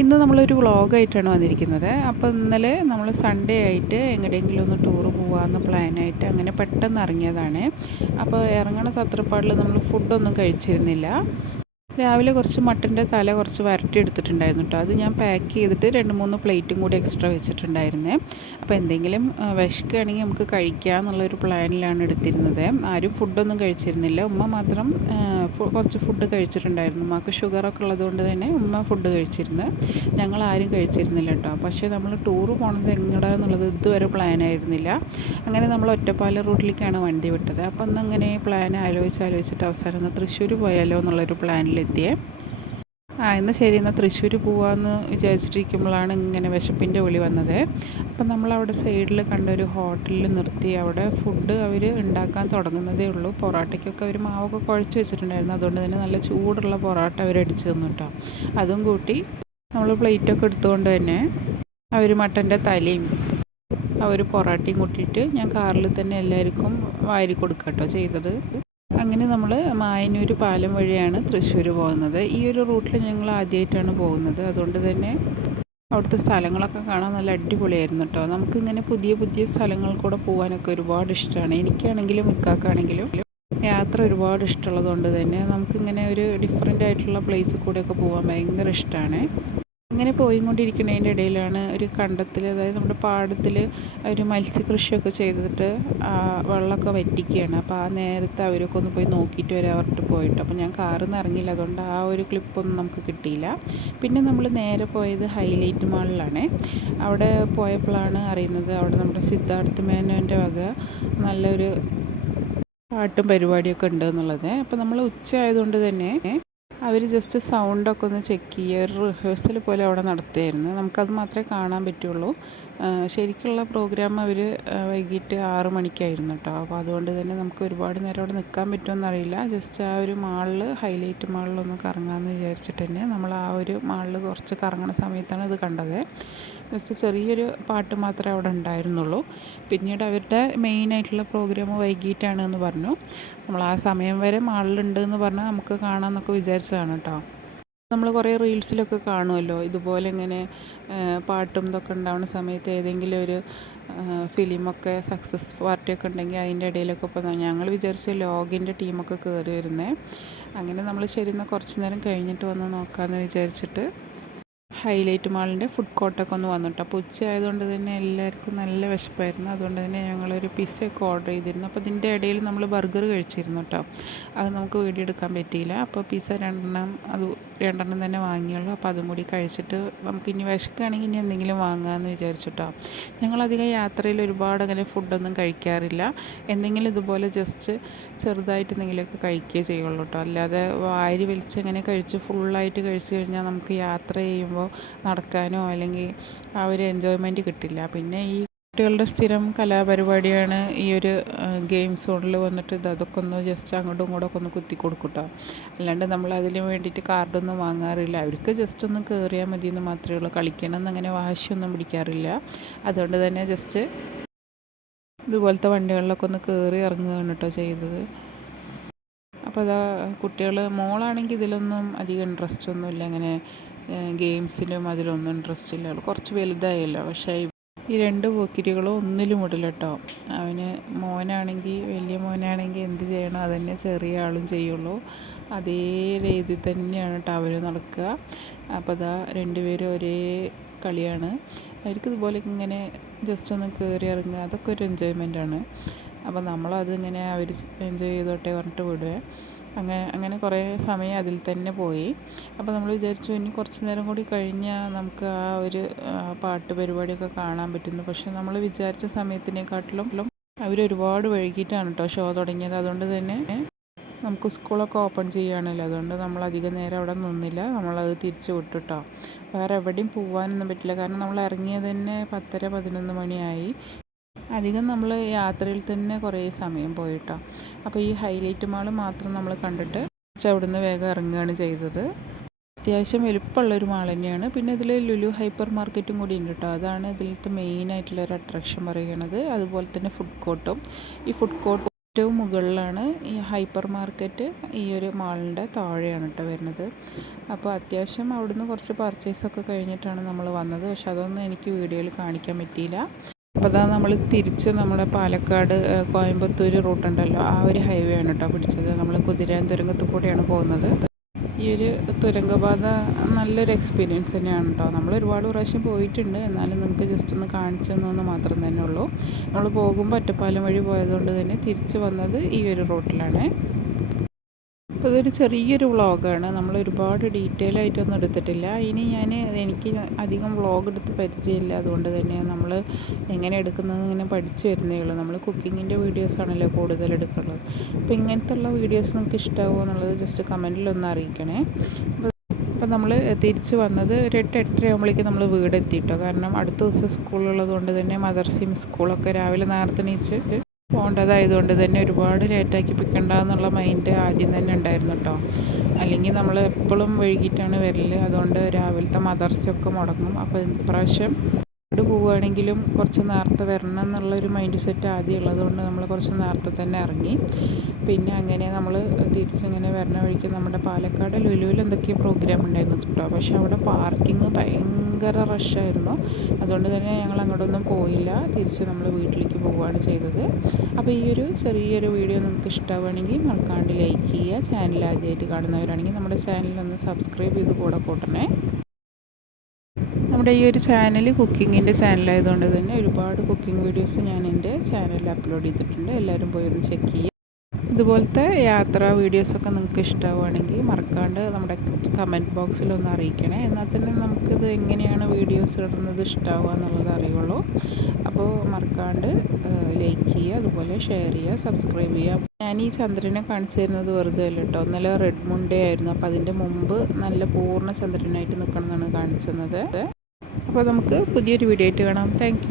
ഇന്ന് നമ്മളൊരു വ്ളോഗായിട്ടാണ് വന്നിരിക്കുന്നത്. അപ്പോൾ ഇന്നലെ നമ്മൾ സൺഡേ ആയിട്ട് എങ്ങടെയെങ്കിലും ഒന്ന് ടൂറ് പോകാമെന്ന് പ്ലാനായിട്ട് അങ്ങനെ പെട്ടെന്ന് ഇറങ്ങിയതാണ്. അപ്പോൾ ഇറങ്ങണ തത്രപ്പാടിൽ നമ്മൾ ഫുഡൊന്നും കഴിച്ചിരുന്നില്ല. രാവിലെ കുറച്ച് മട്ടന്റെ തല കുറച്ച് വരട്ടി എടുത്തിട്ടുണ്ടായിരുന്നു കേട്ടോ അത് ഞാൻ പാക്ക് ചെയ്തിട്ട് രണ്ട് മൂന്ന് പ്ലേറ്റും കൂടി എക്സ്ട്രാ വെച്ചിട്ടുണ്ടായിരുന്നേ. അപ്പോൾ എന്തെങ്കിലും വിശക്കുകയാണെങ്കിൽ നമുക്ക് കഴിക്കാം എന്നുള്ളൊരു പ്ലാനിലാണ് എടുത്തിരുന്നത്. ആരും ഫുഡൊന്നും കഴിച്ചിരുന്നില്ല. ഉമ്മ മാത്രം കുറച്ച് ഫുഡ് കഴിച്ചിട്ടുണ്ടായിരുന്നു. ഉമ്മക്ക് ഷുഗറൊക്കെ ഉള്ളതുകൊണ്ട് തന്നെ ഉമ്മ ഫുഡ് കഴിച്ചിരുന്നു. ഞങ്ങൾ ആരും കഴിച്ചിരുന്നില്ല കേട്ടോ പക്ഷേ നമ്മൾ ടൂറ് എങ്ങനെ എങ്ങടാന്നുള്ളത് ഇതുവരെ പ്ലാൻ ആയിരുന്നില്ല അങ്ങനെ നമ്മൾ ഒറ്റപ്പാലം റൂട്ടിലേക്കാണ് വണ്ടി വിട്ടത്. അപ്പം അന്നങ്ങനെ പ്ലാൻ ആലോചിച്ച് ആലോചിച്ചിട്ട് അവസാനം തൃശ്ശൂർ പോയാലോ എന്നുള്ളൊരു പ്ലാനിൽ എത്തിയേ. ആ എന്നാൽ ശരി എന്നാൽ തൃശ്ശൂർ പോവാമെന്ന് വിചാരിച്ചിരിക്കുമ്പോഴാണ് ഇങ്ങനെ വിശപ്പിന്റെ വിളി വന്നത്. അപ്പം നമ്മളവിടെ സൈഡിൽ കണ്ട ഒരു ഹോട്ടലിൽ നിർത്തി അവിടെ ഫുഡ് അവർ ഉണ്ടാക്കാൻ തുടങ്ങുന്നതേ ഉള്ളൂ. പൊറോട്ടയ്ക്കൊക്കെ അവർ മാവൊക്കെ കുഴച്ച് വെച്ചിട്ടുണ്ടായിരുന്നു. അതുകൊണ്ട് തന്നെ നല്ല ചൂടുള്ള പൊറോട്ട അവർ അടിച്ചു തന്നു കേട്ടോ അതും കൂട്ടി നമ്മൾ പ്ലേറ്റൊക്കെ എടുത്തുകൊണ്ട് തന്നെ അവർ മട്ടന്റെ തലയും ആ ഒരു പൊറോട്ടയും കൂട്ടിയിട്ട് ഞാൻ കാറിൽ തന്നെ എല്ലാവർക്കും വാരി കൊടുക്കാം കേട്ടോ ചെയ്തത്. അങ്ങനെ നമ്മൾ മായനൂർ പാലം വഴിയാണ് തൃശ്ശൂർ പോകുന്നത്. ഈ ഒരു റൂട്ടിൽ ഞങ്ങൾ ആദ്യമായിട്ടാണ് പോകുന്നത്. അതുകൊണ്ട് തന്നെ അവിടുത്തെ സ്ഥലങ്ങളൊക്കെ കാണാൻ നല്ല അടിപൊളിയായിരുന്നു കേട്ടോ നമുക്കിങ്ങനെ പുതിയ പുതിയ സ്ഥലങ്ങൾ കൂടെ പോകാനൊക്കെ ഒരുപാട് ഇഷ്ടമാണ് എനിക്കാണെങ്കിലും ഇക്കാക്കാണെങ്കിലും യാത്ര ഒരുപാട് ഇഷ്ടമുള്ളതുകൊണ്ട് തന്നെ നമുക്കിങ്ങനെ ഒരു ഡിഫറെന്റ് ആയിട്ടുള്ള പ്ലേസിൽ കൂടെയൊക്കെ പോകാൻ ഭയങ്കര ഇഷ്ടമാണ് ഇങ്ങനെ പോയിക്കൊണ്ടിരിക്കുന്നതിന്റെ ഇടയിലാണ് ഒരു കണ്ടത്തിൽ അതായത് നമ്മുടെ പാടത്തിൽ ഒരു മത്സ്യകൃഷിയൊക്കെ ചെയ്തിട്ട് വെള്ളമൊക്കെ വറ്റിക്കുകയാണ്. അപ്പോൾ ആ നേരത്തെ അവരൊക്കെ ഒന്ന് പോയി നോക്കിയിട്ട് വരാൻ പറഞ്ഞിട്ട് പോയിട്ട്. അപ്പോൾ ഞാൻ കാറിൽ നിന്ന് ഇറങ്ങിയില്ല. അതുകൊണ്ട് ആ ഒരു ക്ലിപ്പൊന്നും നമുക്ക് കിട്ടിയില്ല. പിന്നെ നമ്മൾ നേരെ പോയത് ഹൈലൈറ്റ് മാളിലാണ്. അവിടെ പോയപ്പോഴാണ് അറിയുന്നത് അവിടെ നമ്മുടെ സിദ്ധാർത്ഥ മേനോന്റെ വക നല്ലൊരു പാട്ടും പരിപാടിയൊക്കെ ഉണ്ട് എന്നുള്ളത്. അപ്പോൾ നമ്മൾ ഉച്ച ആയതുകൊണ്ട് തന്നെ അവർ ജസ്റ്റ് സൗണ്ടൊക്കെ ഒന്ന് ചെക്ക് ചെയ്യുക ഒരു റിഹേഴ്സൽ പോലെ അവിടെ നടത്തുമായിരുന്നു നമുക്കത് മാത്രമേ കാണാൻ പറ്റുള്ളൂ. ശരിക്കുള്ള പ്രോഗ്രാം അവർ വൈകിട്ട് ആറ് മണിക്കായിരുന്നു കേട്ടോ. അപ്പോൾ അതുകൊണ്ട് തന്നെ നമുക്ക് ഒരുപാട് നേരം അവിടെ നിൽക്കാൻ പറ്റുമെന്ന് അറിയില്ല ജസ്റ്റ് ആ ഒരു മാളിൽ ഹൈലൈറ്റ് മാളിലൊന്ന് കറങ്ങാമെന്ന് വിചാരിച്ചിട്ട് തന്നെ നമ്മൾ ആ ഒരു മാളിൽ കുറച്ച് കറങ്ങുന്ന സമയത്താണ് ഇത് കണ്ടത്. ജസ്റ്റ് ചെറിയൊരു പാട്ട് മാത്രമേ അവിടെ ഉണ്ടായിരുന്നുള്ളൂ. പിന്നീട് അവരുടെ മെയിനായിട്ടുള്ള പ്രോഗ്രാം വൈകിട്ടാണ് എന്ന് പറഞ്ഞു. നമ്മൾ ആ സമയം വരെ മാളിലുണ്ട് എന്ന് പറഞ്ഞാൽ നമുക്ക് കാണാമെന്നൊക്കെ വിചാരിച്ചതാണ് കേട്ടോ. നമ്മൾ കുറേ റീൽസിലൊക്കെ കാണുമല്ലോ. ഇതുപോലെ ഇങ്ങനെ പാട്ടും ഇതൊക്കെ ഉണ്ടാവുന്ന സമയത്ത് ഏതെങ്കിലും ഒരു ഫിലിമൊക്കെ സക്സസ് പാർട്ടിയൊക്കെ ഉണ്ടെങ്കിൽ അതിന്റെ ഇടയിലൊക്കെ ഇപ്പോൾ ഞങ്ങൾ വിചാരിച്ച ലോഗിന്റെ ടീമൊക്കെ കയറി വരുന്നത് അങ്ങനെ നമ്മൾ ശരി എന്നാൽ കുറച്ച് നേരം കഴിഞ്ഞിട്ട് വന്ന് നോക്കാമെന്ന് വിചാരിച്ചിട്ട് ഹൈലൈറ്റ് മാളിന്റെ ഫുഡ് കോർട്ടൊക്കെ ഒന്ന് വന്നിട്ട്. അപ്പോൾ ഉച്ച ആയതുകൊണ്ട് തന്നെ എല്ലാവർക്കും നല്ല വിശപ്പായിരുന്നു. അതുകൊണ്ട് തന്നെ ഞങ്ങളൊരു പിസ്സയൊക്കെ ഓർഡർ ചെയ്തിരുന്നു. അപ്പോൾ ഇതിന്റെ ഇടയിൽ നമ്മൾ ബർഗർ കഴിച്ചിരുന്നു കേട്ടോ. അത് നമുക്ക് വീഡിയോ എടുക്കാൻ പറ്റിയില്ല. അപ്പോൾ പിസ്സ രണ്ടെണ്ണം അത് രണ്ടെണ്ണം തന്നെ വാങ്ങിയുള്ളൂ. അപ്പോൾ അതും കൂടി കഴിച്ചിട്ട് നമുക്ക് ഇനി വിശക്കുകയാണെങ്കിൽ ഇനി എന്തെങ്കിലും വാങ്ങാമെന്ന് വിചാരിച്ചിട്ടോ ഞങ്ങളധികം യാത്രയിൽ ഒരുപാട് അങ്ങനെ ഫുഡൊന്നും കഴിക്കാറില്ല. എന്തെങ്കിലും ഇതുപോലെ ജസ്റ്റ് ചെറുതായിട്ട് എന്തെങ്കിലുമൊക്കെ കഴിക്കുകയേ ചെയ്യുള്ളൂ കേട്ടോ അല്ലാതെ വാരി വലിച്ച് അങ്ങനെ കഴിച്ച് ഫുള്ളായിട്ട് കഴിച്ച് കഴിഞ്ഞാൽ നമുക്ക് യാത്ര ചെയ്യുമ്പോൾ നടക്കാനോ അല്ലെങ്കിൽ ആ ഒരു എൻജോയ്മെന്റ് കിട്ടില്ല. പിന്നെ ഈ കുട്ടികളുടെ സ്ഥിരം കലാപരിപാടിയാണ് ഈ ഒരു ഗെയിം സോണിൽ വന്നിട്ട് ഇത് അതൊക്കെ ഒന്ന് ജസ്റ്റ് അങ്ങോട്ടും ഇങ്ങോട്ടും ഒന്ന് കുത്തി കൊടുക്കട്ടോ. അല്ലാണ്ട് നമ്മൾ അതിന് വേണ്ടിയിട്ട് കാർഡൊന്നും വാങ്ങാറില്ല. അവർക്ക് ജസ്റ്റ് ഒന്ന് കയറിയാൽ മതി എന്ന് മാത്രമേ ഉള്ളൂ. കളിക്കണം എന്നങ്ങനെ വാശിയൊന്നും പിടിക്കാറില്ല. അതുകൊണ്ട് തന്നെ ജസ്റ്റ് ഇതുപോലത്തെ വണ്ടികളിലൊക്കെ ഒന്ന് കയറി ഇറങ്ങുകയാണ് കേട്ടോ ചെയ്തത്. അപ്പോൾ അതാ കുട്ടികൾ മോളാണെങ്കിൽ ഇതിലൊന്നും അധികം ഇൻട്രസ്റ്റ് ഒന്നുമില്ല. അങ്ങനെ ഗെയിംസിലും അതിലൊന്നും ഇൻട്രസ്റ്റ് ഇല്ല. കുറച്ച് വലുതായല്ലോ. പക്ഷേ ഈ രണ്ട് പോക്കിരികളും ഒന്നിലും വിടില്ല കേട്ടോ അവന് മോനാണെങ്കിൽ വലിയ മോനാണെങ്കിൽ എന്ത് ചെയ്യണം? അതന്നെ ചെറിയ ആളും ചെയ്യുള്ളൂ. അതേ രീതി തന്നെയാണ് കേട്ടോ അവർ നടക്കുക. അപ്പോൾ അതാ രണ്ടുപേരും ഒരേ കളിയാണ്. അവർക്ക് ഇതുപോലെ ഇങ്ങനെ ജസ്റ്റ് ഒന്ന് കയറി ഇറങ്ങുക അതൊക്കെ ഒരു എൻജോയ്മെന്റ് ആണ്. അപ്പോൾ നമ്മളതിങ്ങനെ അവർ എൻജോയ് ചെയ്തോട്ടെ പറഞ്ഞിട്ട് വിടുവേ. അങ്ങനെ അങ്ങനെ കുറേ സമയം അതിൽ തന്നെ പോയി. അപ്പോൾ നമ്മൾ വിചാരിച്ചു ഇനി കുറച്ച് നേരം കൂടി കഴിഞ്ഞാൽ നമുക്ക് ആ ഒരു പാട്ട് പരിപാടിയൊക്കെ കാണാൻ പറ്റുന്നു. പക്ഷെ നമ്മൾ വിചാരിച്ച സമയത്തിനെക്കാട്ടിലും അവരൊരുപാട് വൈകിട്ടാണ് കേട്ടോ ഷോ തുടങ്ങിയത്. അതുകൊണ്ട് തന്നെ നമുക്ക് സ്കൂളൊക്കെ ഓപ്പൺ ചെയ്യുകയാണല്ലോ. അതുകൊണ്ട് നമ്മൾ അധികം നേരം അവിടെ നിന്നില്ല. നമ്മളത് തിരിച്ചു വിട്ടു കേട്ടോ വേറെ എവിടെയും പോകാനൊന്നും പറ്റില്ല. കാരണം നമ്മൾ ഇറങ്ങിയത് തന്നെ പത്തര പതിനൊന്ന് മണിയായി. അധികം നമ്മൾ യാത്രയിൽ തന്നെ കുറേ സമയം പോയിട്ടോ. അപ്പോൾ ഈ ഹൈലൈറ്റ് മാൾ മാത്രം നമ്മൾ കണ്ടിട്ട് അവിടുന്ന് വേഗം ഇറങ്ങുകയാണ് ചെയ്തത്. അത്യാവശ്യം ഒരു മാൾ തന്നെയാണ്. പിന്നെ ഇതിൽ ലുലു ഹൈപ്പർ മാർക്കറ്റും കൂടി ഉണ്ട് കേട്ടോ. അതാണ് ഇതിലത്തെ മെയിൻ ആയിട്ടുള്ള ഒരു അട്രാക്ഷൻ പറയുന്നത്. അതുപോലെ തന്നെ ഫുഡ് കോർട്ടും ഈ ഫുഡ് കോർട്ട് ഏറ്റവും മുകളിലാണ് ഈ ഹൈപ്പർ മാർക്കറ്റ് ഈ ഒരു മാളിന്റെ താഴെയാണ് കേട്ടോ വരുന്നത്. അപ്പോൾ അത്യാവശ്യം അവിടുന്ന് കുറച്ച് പർച്ചേസൊക്കെ കഴിഞ്ഞിട്ടാണ് നമ്മൾ വന്നത്. പക്ഷെ അതൊന്നും എനിക്ക് വീഡിയോയിൽ കാണിക്കാൻ പറ്റിയില്ല. അപ്പോൾ അതാ നമ്മൾ തിരിച്ച് നമ്മുടെ പാലക്കാട് കോയമ്പത്തൂർ റൂട്ടുണ്ടല്ലോ ആ ഒരു ഹൈവേ ആണ് കേട്ടോ പിടിച്ചത്. നമ്മൾ കുതിരാൻ തുരങ്കത്ത് കൂടെയാണ് പോകുന്നത്. ഈ ഒരു തുരങ്കപാത നല്ലൊരു എക്സ്പീരിയൻസ് തന്നെയാണ് കേട്ടോ നമ്മൾ ഒരുപാട് പ്രാവശ്യം പോയിട്ടുണ്ട്. എന്നാലും നിങ്ങൾക്ക് ജസ്റ്റ് ഒന്ന് കാണിച്ചു തന്നു മാത്രം തന്നെ ഉള്ളൂ. നമ്മൾ പോകുമ്പോൾ ഒറ്റപ്പാലം വഴി പോയതുകൊണ്ട് തന്നെ തിരിച്ച് വന്നത് ഈ ഒരു റൂട്ടിലാണ്. അപ്പോൾ ഇതൊരു ചെറിയൊരു വ്ളോഗാണ്. നമ്മൾ ഒരുപാട് ഡീറ്റെയിൽ ആയിട്ടൊന്നും എടുത്തിട്ടില്ല. ഇനി ഞാൻ എനിക്ക് അധികം വ്ളോഗ് എടുത്ത് പരിചയമില്ല. അതുകൊണ്ട് തന്നെ നമ്മൾ എങ്ങനെ എടുക്കുന്നത് ഇങ്ങനെ പഠിച്ചു വരുന്നേ ഉള്ളൂ. നമ്മൾ കുക്കിങ്ങിന്റെ വീഡിയോസാണല്ലോ കൂടുതൽ എടുക്കുന്നത് അപ്പോൾ ഇങ്ങനത്തെ വീഡിയോസ് നിങ്ങൾക്ക് ഇഷ്ടമാകുമോ എന്നുള്ളത് ജസ്റ്റ് കമന്റിലൊന്ന് അറിയിക്കണേ. അപ്പോൾ നമ്മൾ തിരിച്ച് വന്നത് ഒരു എട്ട് എട്ടര ആകുമ്പോഴേക്കും നമ്മൾ വീടെത്തിയിട്ടോ കാരണം അടുത്ത ദിവസം സ്കൂളുള്ളത് കൊണ്ട് തന്നെ മദർസിം സ്കൂളൊക്കെ രാവിലെ നേരത്തെ നീച്ച് പോകേണ്ടതായതുകൊണ്ട് തന്നെ ഒരുപാട് ലേറ്റാക്കി പിക്കണ്ട എന്നുള്ള മൈൻഡ് ആദ്യം തന്നെ ഉണ്ടായിരുന്നു കേട്ടോ അല്ലെങ്കിൽ നമ്മൾ എപ്പോഴും വൈകിട്ടാണ് വരൽ അതുകൊണ്ട് രാവിലത്തെ മദർസയൊക്കെ മുടങ്ങും. അപ്പോൾ ഇപ്രാവശ്യം അവിടെ പോവുകയാണെങ്കിലും കുറച്ച് നേരത്തെ വരണം എന്നുള്ളൊരു മൈൻഡ് സെറ്റ് ആദ്യം ഉള്ളതുകൊണ്ട് നമ്മൾ കുറച്ച് നേരത്തെ തന്നെ ഇറങ്ങി. പിന്നെ അങ്ങനെ നമ്മൾ തിരിച്ചിങ്ങനെ വരണ വഴിക്ക് നമ്മുടെ പാലക്കാട് ലുലുവിൽ എന്തൊക്കെയോ പ്രോഗ്രാം ഉണ്ടായിരുന്നു കേട്ടോ പക്ഷേ അവിടെ പാർക്കിംഗ് ഭയങ്കര റഷായിരുന്നു അതുകൊണ്ട് തന്നെ ഞങ്ങൾ അങ്ങോട്ടൊന്നും പോയില്ല. തിരിച്ച് നമ്മൾ വീട്ടിലേക്ക് പോവുകയാണ് ചെയ്തത്. അപ്പോൾ ഈ ഒരു ചെറിയൊരു വീഡിയോ നമുക്ക് ഇഷ്ടമാവുകയാണെങ്കിൽ മറക്കാണ്ട് ലൈക്ക് ചെയ്യുക. ചാനൽ ആദ്യമായിട്ട് കാണുന്നവരാണെങ്കിൽ നമ്മുടെ ചാനലൊന്ന് സബ്സ്ക്രൈബ് ചെയ്ത് കൂടെ കൂട്ടണേ. നമ്മുടെ ഈ ഒരു ചാനൽ കുക്കിങ്ങിന്റെ ചാനലായതുകൊണ്ട് തന്നെ ഒരുപാട് കുക്കിംഗ് വീഡിയോസ് ഞാൻ എന്റെ ചാനലിൽ അപ്ലോഡ് ചെയ്തിട്ടുണ്ട്. എല്ലാവരും പോയി ഒന്ന് ചെക്ക് ചെയ്യുക. ഇതുപോലത്തെ യാത്രാ വീഡിയോസൊക്കെ നിങ്ങൾക്ക് ഇഷ്ടമാവുകയാണെങ്കിൽ മറക്കാണ്ട് നമ്മുടെ കമന്റ് ബോക്സിൽ ഒന്ന് അറിയിക്കണേ. എന്നാൽ തന്നെ നമുക്കിത് എങ്ങനെയാണ് വീഡിയോസ് ഇടുന്നത് ഇഷ്ടമാവുക എന്നുള്ളത് അറിയുള്ളൂ. അപ്പോൾ മറക്കാണ്ട് ലൈക്ക് ചെയ്യുക അതുപോലെ ഷെയർ ചെയ്യുക സബ്സ്ക്രൈബ് ചെയ്യുക. ഞാൻ ഈ ചന്ദ്രനെ കാണിച്ചു തരുന്നത് വെറുതെ അല്ല കേട്ടോ. ഇന്നലെ റെഡ് മുണ്ടേ ആയിരുന്നു. അപ്പോൾ അതിന്റെ മുമ്പ് നല്ല പൂർണ ചന്ദ്രനായിട്ട് നിൽക്കണം എന്നാണ് കാണിച്ചു തന്നത്. അപ്പോൾ നമുക്ക് പുതിയൊരു വീഡിയോ ആയിട്ട് കാണാം. താങ്ക്